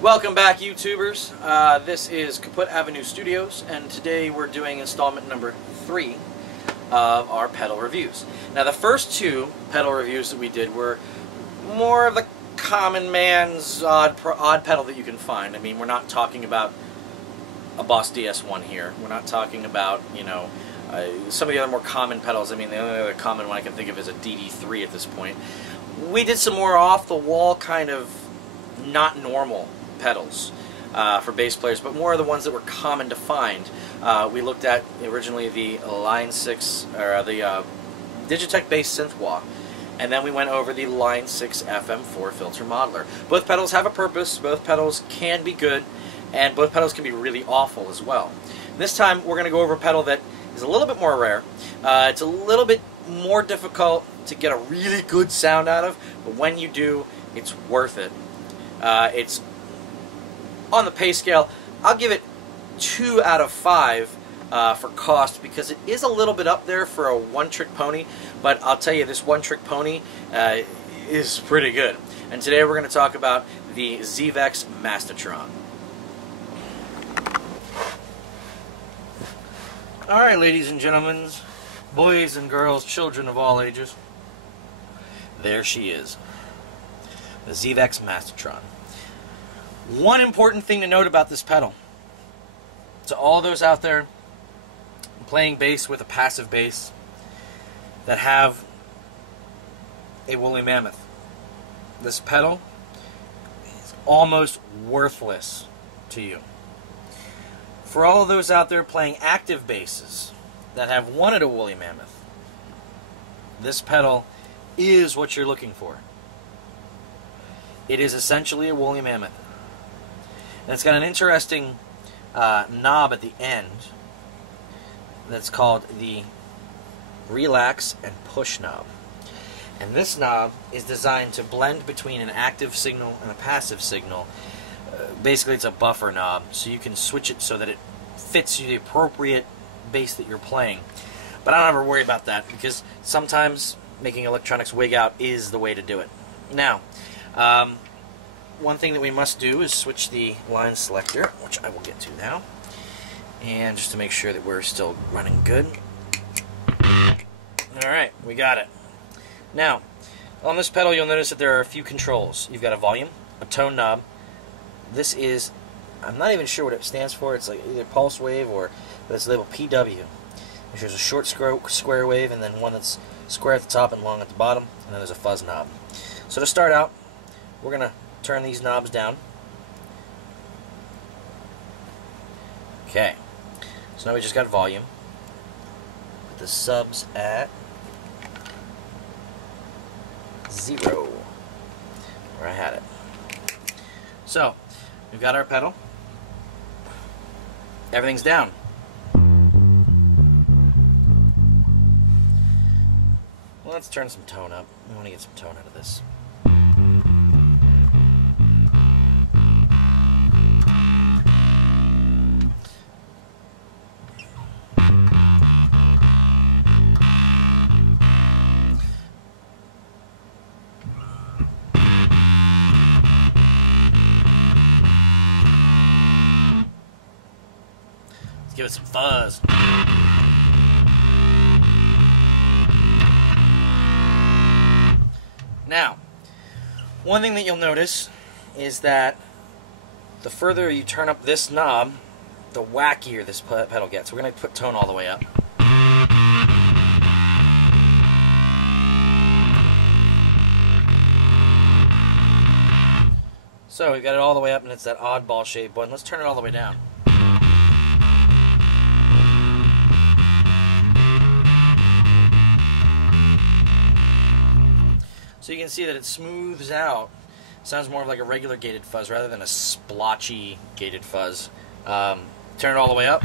Welcome back, YouTubers. This is Kaput Avenue Studios, and today we're doing installment number 3 of our pedal reviews. Now, the first 2 pedal reviews that we did were more of the common man's odd pedal that you can find. I mean, we're not talking about a Boss DS1 here. We're not talking about, you know, some of the other more common pedals. I mean, the only other common one I can think of is a DD3 at this point. We did some more off-the-wall kind of not normal pedals for bass players, but more of the ones that were common to find. We looked at originally the Line 6, or the Digitech Bass Synth Wah, and then we went over the Line 6 FM4 filter modeler. Both pedals have a purpose, both pedals can be good, and both pedals can be really awful as well. This time we're going to go over a pedal that is a little bit more rare. It's a little bit more difficult to get a really good sound out of, but when you do, it's worth it. It's on the pay scale, I'll give it 2 out of 5 for cost, because it is a little bit up there for a one-trick pony, but I'll tell you, this one-trick pony is pretty good. And today we're going to talk about the ZVEX Mastotron. Alright, ladies and gentlemen, boys and girls, children of all ages, there she is, the ZVEX Mastotron. One important thing to note about this pedal, to all those out there playing bass with a passive bass that have a woolly mammoth, this pedal is almost worthless to you. For all of those out there playing active basses that have wanted a woolly mammoth, this pedal is what you're looking for. It is essentially a woolly mammoth. And it's got an interesting knob at the end that's called the relax and push knob. And this knob is designed to blend between an active signal and a passive signal. Basically, it's a buffer knob, so you can switch it so that it fits you the appropriate bass that you're playing. But I don't ever worry about that, because sometimes making electronics wig out is the way to do it. Now, one thing that we must do is switch the line selector, which I will get to now, and just to make sure that we're still running good. Alright, we got it. Now, on this pedal you'll notice that there are a few controls. You've got a volume, a tone knob. This is, I'm not even sure what it stands for. It's like either pulse wave or, but it's labeled PW. There's a short square wave, and then one that's square at the top and long at the bottom, and then there's a fuzz knob. So to start out, we're going to turn these knobs down. Okay, so now we just got volume. Put the subs at 0, where I had it. So, we've got our pedal. Everything's down. Well, let's turn some tone up. We want to get some tone out of this. Give it some fuzz. Now, one thing that you'll notice is that the further you turn up this knob, the wackier this pedal gets. We're going to put tone all the way up. So we've got it all the way up, and it's that oddball shaped button. Let's turn it all the way down. So you can see that it smooths out. Sounds more like a regular gated fuzz rather than a splotchy gated fuzz. Turn it all the way up.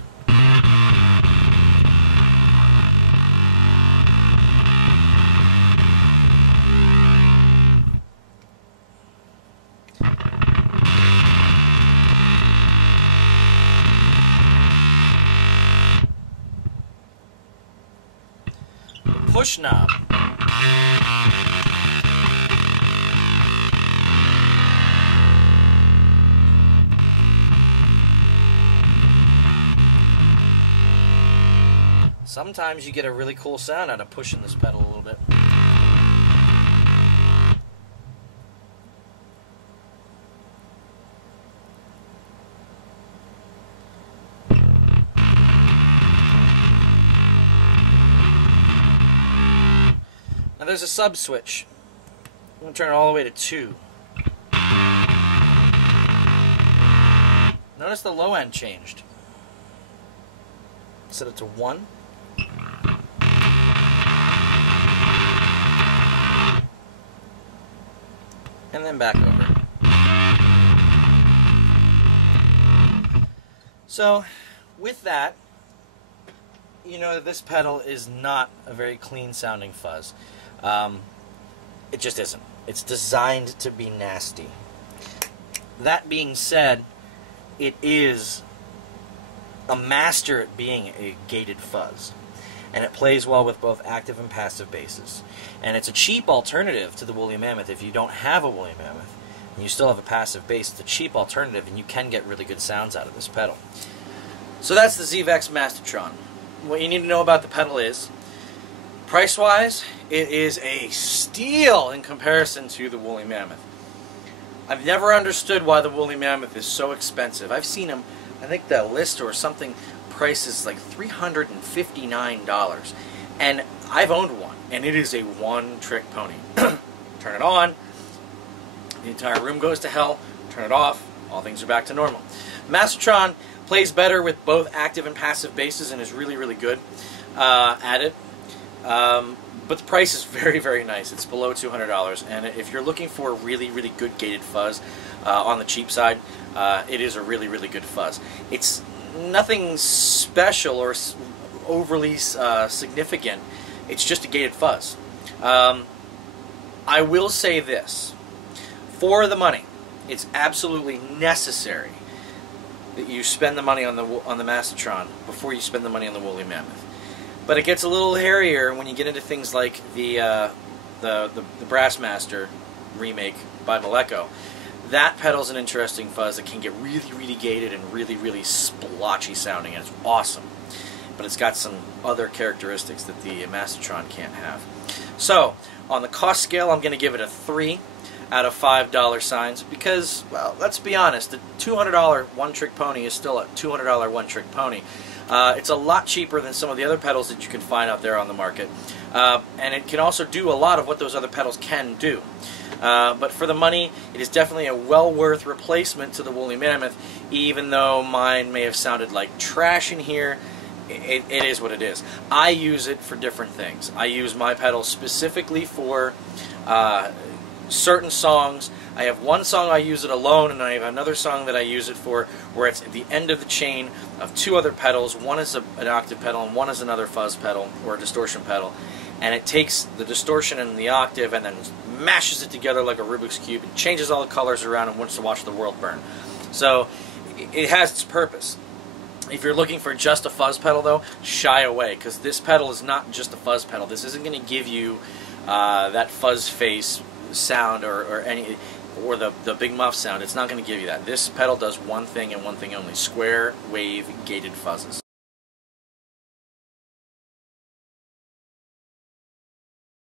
The push knob. sometimes you get a really cool sound out of pushing this pedal a little bit. Now there's a sub switch. I'm going to turn it all the way to 2. Notice the low end changed. Set it to 1. And then back over. So, with that, you know that this pedal is not a very clean sounding fuzz. It just isn't. It's designed to be nasty. That being said, it is a master at being a gated fuzz, and it plays well with both active and passive basses. And it's a cheap alternative to the woolly mammoth. If you don't have a woolly mammoth and you still have a passive bass, it's a cheap alternative, and you can get really good sounds out of this pedal. So that's the ZVEX Mastotron. What you need to know about the pedal is, price-wise, it is a steal in comparison to the woolly mammoth. I've never understood why the woolly mammoth is so expensive. I've seen them, I think the list or something prices like $359. And I've owned one, and it is a one-trick pony. Turn it on, the entire room goes to hell. Turn it off, all things are back to normal. Mastotron plays better with both active and passive basses and is really, really good at it. But the price is very, very nice. It's below $200, and if you're looking for a really, really good gated fuzz on the cheap side, it is a really, really good fuzz. It's nothing special or overly significant. It's just a gated fuzz. I will say this. For the money, it's absolutely necessary that you spend the money on the Mastotron before you spend the money on the woolly mammoth. But it gets a little hairier when you get into things like the Brassmaster remake by Maleko. That pedal's an interesting fuzz that can get really, really gated and really, really splotchy sounding, and it's awesome. But it's got some other characteristics that the Mastotron can't have. So, on the cost scale, I'm going to give it a 3 out of $5 signs because, well, let's be honest, the $200 one-trick pony is still a $200 one-trick pony. It's a lot cheaper than some of the other pedals that you can find out there on the market, and it can also do a lot of what those other pedals can do. But for the money, it is definitely a well-worth replacement to the woolly mammoth, even though mine may have sounded like trash in here. It is what it is. I use it for different things. I use my pedal specifically for certain songs. I have one song I use it alone, and I have another song that I use it for where it's at the end of the chain of 2 other pedals. One is an octave pedal and one is another fuzz pedal or a distortion pedal. And it takes the distortion and the octave and then mashes it together like a Rubik's Cube and changes all the colors around and wants to watch the world burn. So it has its purpose. If you're looking for just a fuzz pedal, though, shy away, because this pedal is not just a fuzz pedal. This isn't going to give you that fuzz face sound or the big muff sound. It's not going to give you that. This pedal does one thing and one thing only: square wave gated fuzzes.